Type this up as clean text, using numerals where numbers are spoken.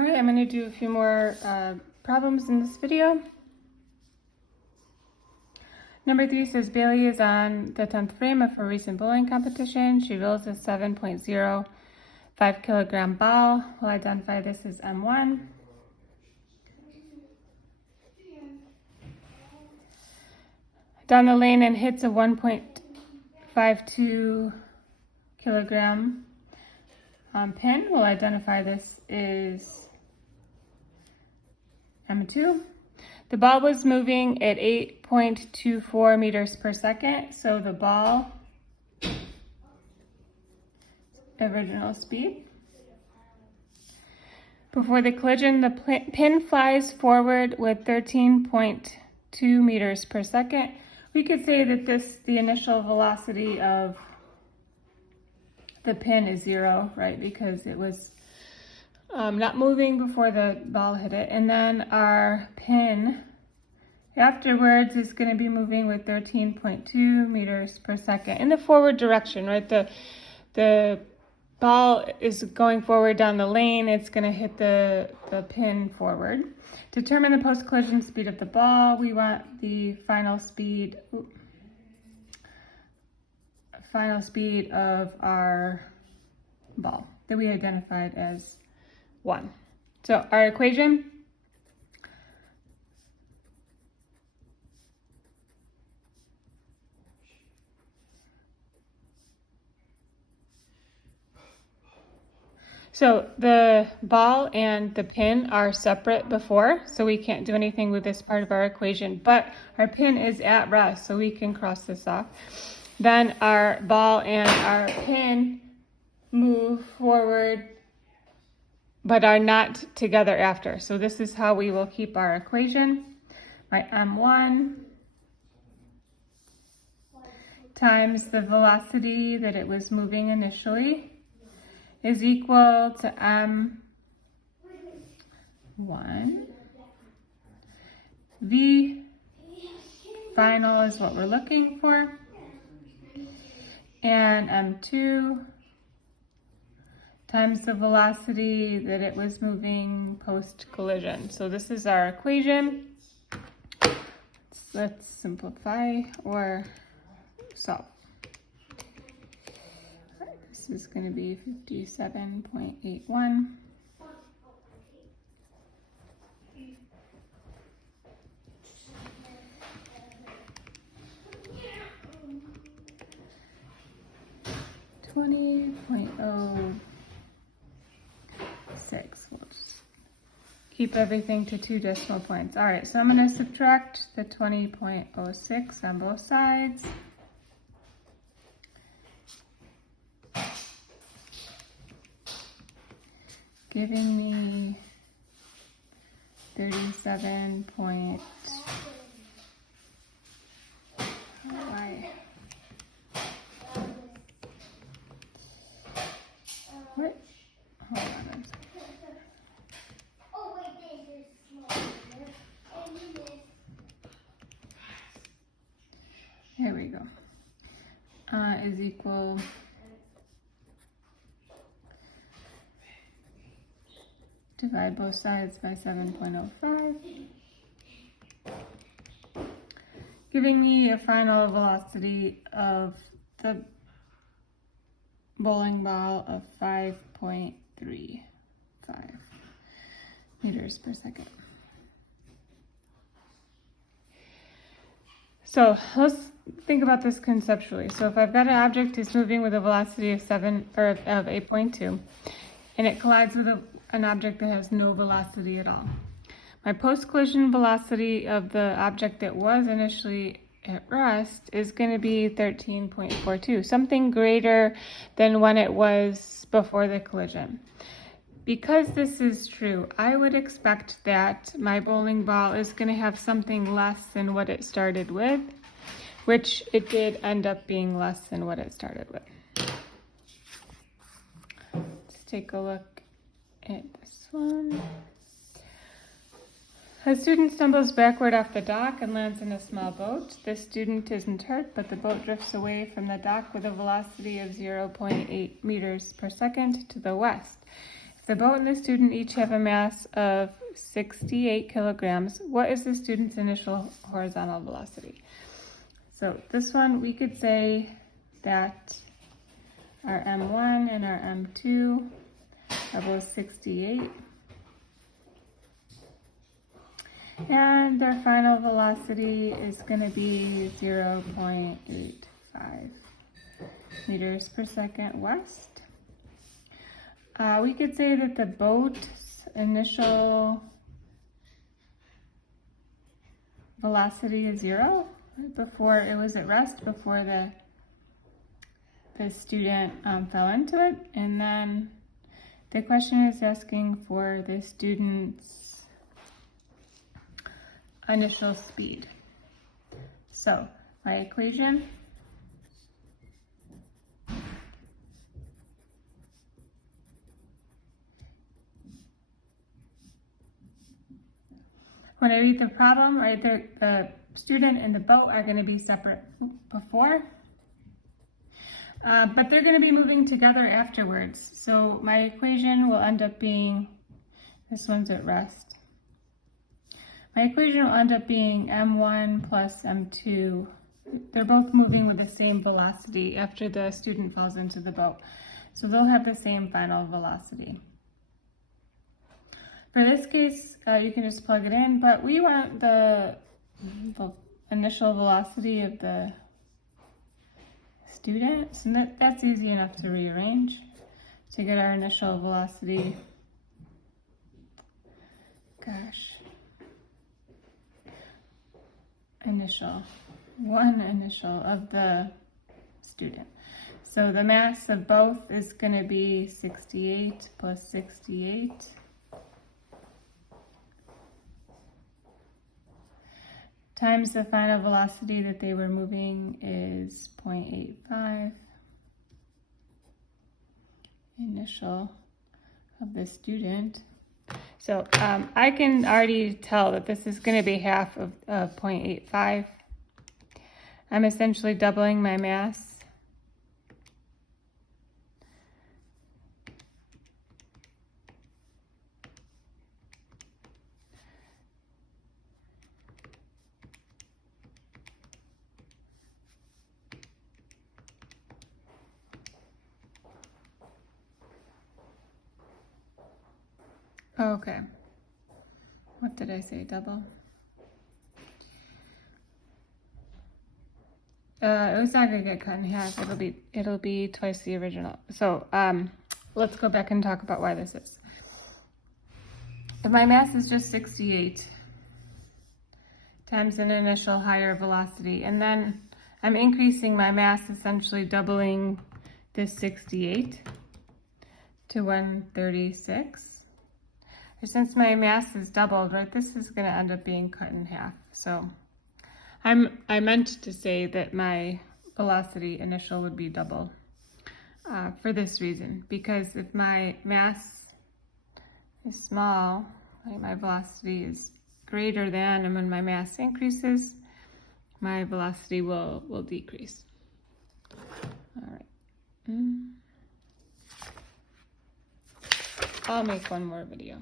All right, I'm going to do a few more problems in this video. Number 3 says Bailey is on the 10th frame of her recent bowling competition. She rolls a 7.05 kilogram ball. We'll identify this as M1. Down the lane and hits a 1.52 kilogram pin. We'll identify this as M2. The ball was moving at 8.24 meters per second, so the ball original speed. Before the collision, the pin flies forward with 13.2 meters per second. We could say that the initial velocity of the pin is 0, right? Because it was not moving before the ball hit it. And then our pin afterwards is going to be moving with 13.2 meters per second in the forward direction, right? The ball is going forward down the lane. It's going to hit the pin forward. Determine the post-collision speed of the ball. We want the final speed of our ball that we identified as 1. So our equation, so the ball and the pin are separate before, so we can't do anything with this part of our equation, but our pin is at rest, so we can cross this off. Then our ball and our pin move forward, but are not together after. So this is how we will keep our equation. My M1 times the velocity that it was moving initially is equal to M1. V final is what we're looking for. And M2 times the velocity that it was moving post-collision. So this is our equation. Let's simplify or solve. All right, this is going to be 57.81. .06. We'll just keep everything to 2 decimal points. All right, so I'm going to subtract the 20.06 on both sides. Giving me 37 point. What? Hold on a second. There we go. Is equal divide both sides by 7.05, giving me a final velocity of the bowling ball of 5.35 meters per second. So let's think about this conceptually. So if I've got an object that's moving with a velocity of 8.2, and it collides with an object that has no velocity at all, my post-collision velocity of the object that was initially at rest is going to be 13.42, something greater than when it was before the collision. Because this is true, I would expect that my bowling ball is going to have something less than what it started with, which it did end up being less than what it started with. Let's take a look at this one. A student stumbles backward off the dock and lands in a small boat. The student isn't hurt, but the boat drifts away from the dock with a velocity of 0.8 meters per second to the west. If The boat and the student each have a mass of 68 kilograms. What is the student's initial horizontal velocity? So this one, we could say that our M1 and our M2 are both 68. And their final velocity is going to be 0.85 meters per second west. We could say that the boat's initial velocity is 0 before it was at rest, before the student fell into it. And then the question is asking for the student's initial speed. So my equation when I read the problem, right, the student and the boat are going to be separate before, but they're going to be moving together afterwards. So my equation will end up being, this one's at rest. My equation will end up being M1 plus M2. They're both moving with the same velocity after the student falls into the boat. So they'll have the same final velocity. For this case, you can just plug it in, but we want the initial velocity of the student. So that's easy enough to rearrange to get our initial velocity. Initial of the student. So the mass of both is going to be 68 plus 68. Times the final velocity that they were moving is 0.85. Initial of the student. So I can already tell that this is going to be half of 0.85. I'm essentially doubling my mass. Okay. What did I say? Double? It was not gonna get cut in half. It'll be twice the original. So let's go back and talk about why this is. If my mass is just 68 times an initial higher velocity, and then I'm increasing my mass, essentially doubling this 68 to 136. Since my mass is doubled, right, this is going to end up being cut in half. So I meant to say that my velocity initial would be double for this reason, because if my mass is small, right, my velocity is greater than, and when my mass increases, my velocity will decrease. All right. I'll make one more video.